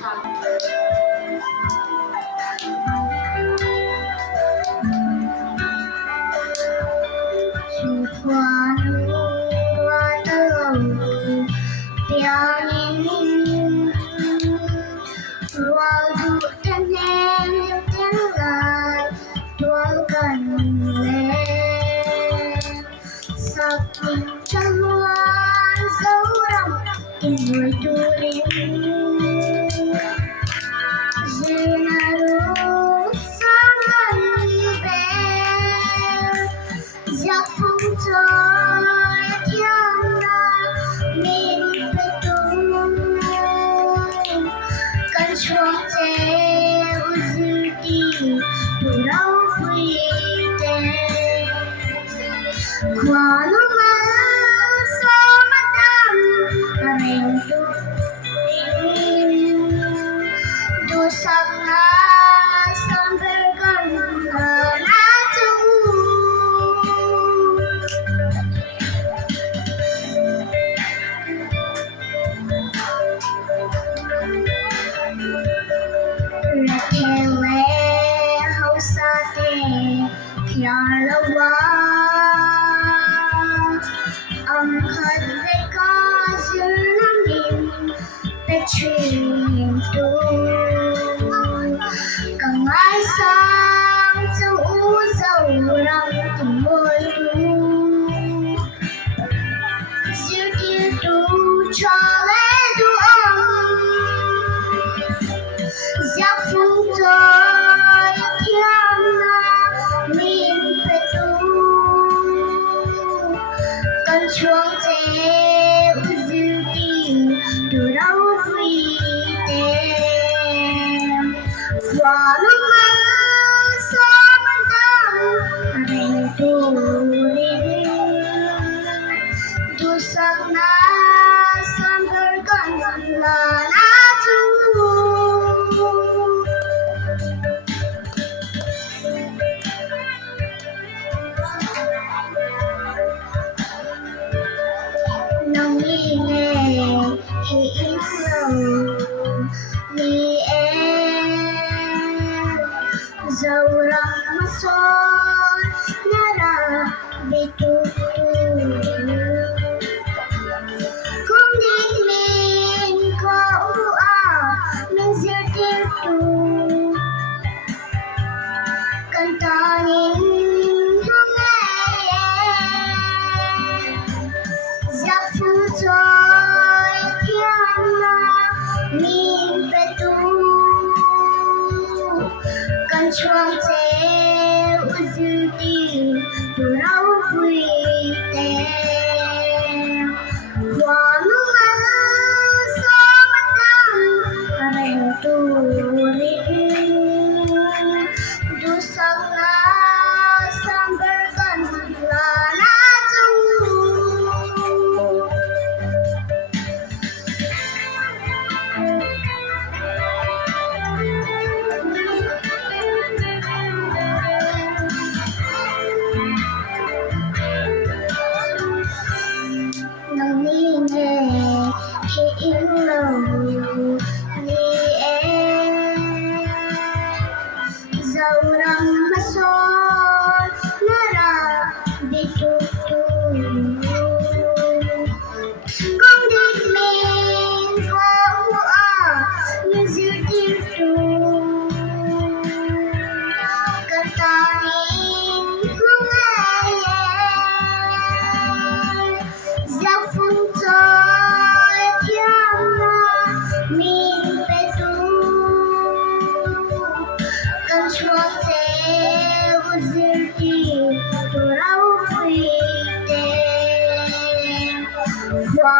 Chủ quan qua tơ pianin Ruang du tên em tiếng ngài Ruang cần lên Sắp tình trong loan dấu rộng Tình người tu linh Gennaro sáng ngân bé Giặc phong trôi thiên nga Mình phải tung Cần chuông treo dư đi Đủ đau vui tê Qua lúc mà gió mắt đâm Mình tu Tu sắc nga sampai kemana jauh Tele hausate kialawa angkat mereka selamin petrin tu Kangai sang châu dầu răng tình môi Diêu tiêu tu cho lẽ tu Giặc phong trôi thiên nga Mình phải tu Cần chuông treo dư đi Đủ đau vui tên Qua lúc mà gió mắt đâm Mình tu đi Tu sắc na sampai kemana jauh Nông nghi nghề hiểu lòng Ni em Dầu răng mắt son Nhara bị tu Không biết mình có Mình giữ tiêu tu Cần ta nhìn không nghe Giặc phong trôi thiên nga Mình phải tu Cần chuông treo dư đi Đủ đau vui tên Qua lúc mà gió mắt đâm Mình tu đi Tu sắc nga sampai kemana jauh Nông nghi nghề hiểu lòng Ni em Dầu răng mắt son Nhara bị tu Không biết mình có Nhưng giữ tiêu tu Cần ta nhìn không nghe Giặc phong trôi thiên nga Mình phải tu Cần chuông treo dư đi Đủ đau vui tên Qua